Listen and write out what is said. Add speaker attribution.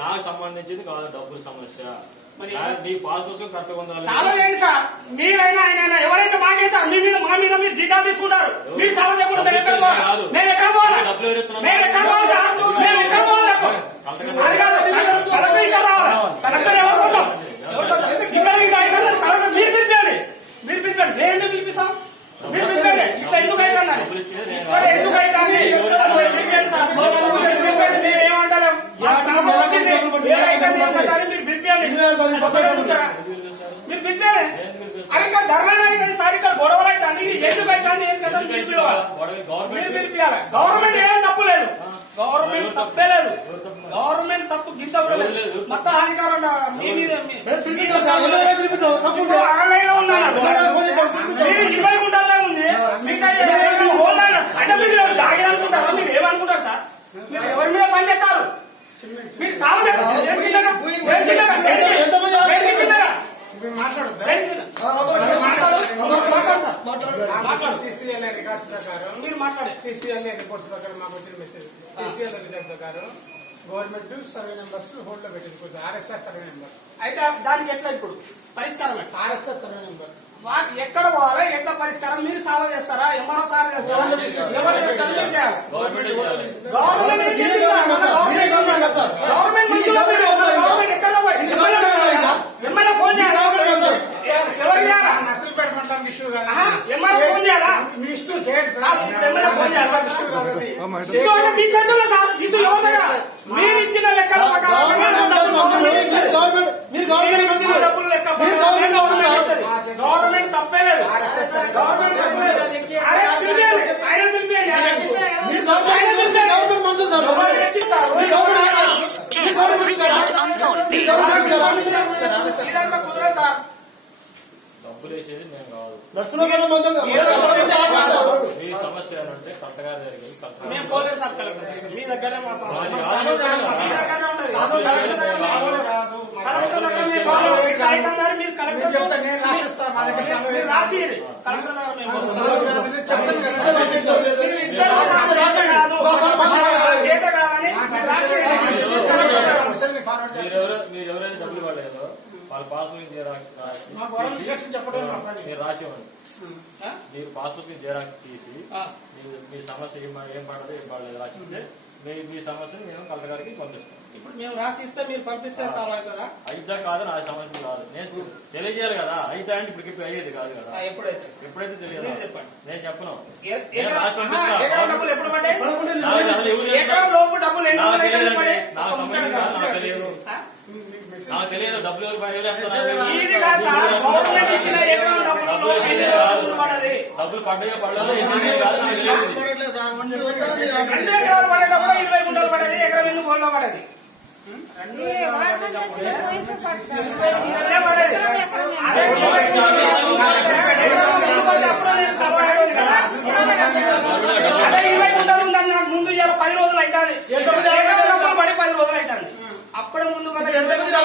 Speaker 1: నాకు సంబంధించింది కాదు.
Speaker 2: మీ
Speaker 1: డబ్బుల సమస్య. నా- నీ పాస్ పుస్తకం కరెక్ట్
Speaker 2: సార్? మీరైనా ఆయన ఎవరైతే మాకేసారు మీ మీద మా మీద మీరు జీతాలు తీసుకుంటారు. మీరు సాలో చేయకుండా మేము ఎక్కడ పోవాలి? ఎక్కడ
Speaker 1: డబ్బులు ఇస్తున్నారు?
Speaker 2: మేము ఎక్కడ పోవాలి సార్ మేము ఎక్కడ పోవాలి చెప్పు. అది కాదు కలెక్టర్ ఇక్కడ రావాలి కలెక్టర్ ఎవరి కోసం ఇక్కడ ఇంకా ఇక్కడ కలెక్టర్ మీరు పిలిపండి మీరు పిలిపండి నేను ఎందుకు పిలిపిస్తాం మీరు పిలిపండి ఇట్లా ఎందుకు అవుతుందని
Speaker 1: డబ్బులు ఇచ్చేది నేను
Speaker 2: ఇక్కడ ఎందుకు అవుతుంది అది పిలిపండి సార్ మీరు పిలిపండి మీరు ఏమంటారు మాకు డబ్బులు వచ్చింది ఏదైతుంది ఏమవుతుంది మీరు పిలిపండి అది ఇక్కడ ధర్మం అవుతుంది సార్ ఇక్కడ గొడవలు అవుతుంది. ఎందుకు అవుతుంది? ఏం కదా మీరు పిలవాలి. మీరు
Speaker 1: గవర్నమెంట్
Speaker 2: పిలిపియాలి. గవర్నమెంట్ ఏం తప్పు లేదు. గవర్నమెంట్ తప్పే లేదు. గవర్నమెంట్ తప్పు గింత కూడా లేదు. మొత్తం ఉండాలి. మీ మీద ఆన్లైన్లో ఉన్నాడు మీరు ఇరవై గుంటలే ఉంది మీకు అయ్యే హోల్డ్ అంటే మీరు జాగిర్ అనుకుంటారా మీరు ఏమనుకుంటారు సార్ మీరు ఎవరి మీద పని చేస్తారు మీరు సాగు చేస్తారు ఏం చిన్నగా ఏం చిన్నగా ఏంటి చిన్నగా ఏంటి చిన్నగా? మాట్లాడు మాట్లాడు సార్ మాట్లాడు.
Speaker 3: రికార్డ్స్ ప్రకారం
Speaker 2: మీరు మాట్లాడే.
Speaker 3: సిసిఎల్ రిపోర్ట్స్ ప్రకారం మాకు వచ్చిన మెసేజ్ ప్రకారం గవర్నమెంట్ సర్వే నెంబర్స్ హోల్డ్లో పెట్టింది కొంచెం. ఆర్ఎస్ఆర్ సర్వే నెంబర్స్
Speaker 2: అయితే దానికి ఎట్లా ఇప్పుడు? పరిష్కారం
Speaker 3: ఆర్ఎస్ఆర్ సర్వే నెంబర్స్
Speaker 2: ఎక్కడ పోవాలి? ఎట్లా పరిష్కారం? మీరు సాల్వ్ చేస్తారా? ఎంఆర్ఓ సాల్వ్ చేస్తారా? ఎవరు చేస్తారు? మీరు చేయాలి. గవర్నమెంట్ ఏం చేసింది సార్? మన గవర్నమెంట్ గవర్నమెంట్ మంచిగా మీరు గవర్నమెంట్ ఎక్కడ పోయి ఎమ్మెల్యే ఫోన్ చేయాలా ఎవరు చేయాలా
Speaker 3: నర్సంపేట మండలం ఇష్యూ కాదు
Speaker 2: ఆహా, ఎమ్మెల్యే ఫోన్ చేయాలా
Speaker 3: మీ ఇష్టం చేయండి
Speaker 2: అంటే మీ చేతుల్లో సార్ ఇసు ఎవరి దగ్గర మీరు ఇచ్చిన లెక్కల ప్రకారం మీరు ఇచ్చిన డబ్బులు లెక్క ప్రకారం గవర్నమెంట్ ఇస్తుంది. గవర్నమెంట్
Speaker 1: డబ్బులు వేసేది నేను కాదు. మీ సమస్య ఏంటంటే కరెక్ట్గా జరిగింది
Speaker 2: మేము పోలేదు సార్ కలెక్టర్ దగ్గర. మీ దగ్గరే మా సార్
Speaker 1: మాది
Speaker 2: మా
Speaker 1: కాదు.
Speaker 2: సార్ మీ దగ్గరే ఉండదు.
Speaker 3: సాధువు
Speaker 2: కలెక్టర్ దగ్గర
Speaker 3: కాదు.
Speaker 2: ఉండదు.
Speaker 3: కాదు.
Speaker 2: కలెక్టర్ దగ్గర మేము సాల్వ్ ఇట్లా అవుతుందని మీరు కలెక్టర్
Speaker 3: నేను చెప్తా, నేను రాసిస్తా. మా దగ్గర సాల్వ్
Speaker 2: మీరు రాసి కలెక్టర్ దగ్గర మేము పోలేదు.
Speaker 3: సాధువు కాదు. నేను చెప్పను కదా.
Speaker 2: మీరు ఇద్దరు నాకు చేత కాదు. చేత కాదని మీరు రాసి
Speaker 3: మెసేజ్ని ఫార్వర్డ్
Speaker 1: మీరు ఎవరైనా డబ్బులు ఇవ్వలేదో వాళ్ళ పాస్ పుస్తకం జిరాక్స్. మీరు రాసి ఇవ్వండి
Speaker 2: ఆ?
Speaker 1: మీరు పాస్ పుస్తకం జిరాక్స్ తీసి
Speaker 2: ఆ.
Speaker 1: మీ మీ సమస్య ఏం ఏం పడదు ఏం పడలేదు రాసి ఇస్తే మీ మీ సమస్యను మేము కలెక్టర్ గారికి పంపిస్తాం.
Speaker 2: ఇప్పుడు మేము రాసి ఇస్తే మీరు పంపిస్తే సాల్వ్ అవుతుందా
Speaker 1: అయిద్దా కాదు నా సమస్య కాదు. నేను తెలియజేయాలి కదా. అయిద్దా అంటే ఇప్పుడు అయ్యేది కాదు కదా.
Speaker 2: ఎప్పుడైతే?
Speaker 1: ఎప్పుడైతే తెలియదు
Speaker 2: చెప్పండి.
Speaker 1: నేను చెప్పను. నేను రాసి
Speaker 2: ఆహా,
Speaker 1: పంపిస్తా.
Speaker 2: ఎకరం డబ్బులు ఎప్పుడు పడ్డాయి
Speaker 1: నాకు
Speaker 2: డబ్బులు. పడ్డాయి?
Speaker 1: తెలియదు. డబ్బులు ఎవరు ఎవరు వేస్తున్నారు?
Speaker 2: ఈజీ కాదు అప్పుడే ముందు కదా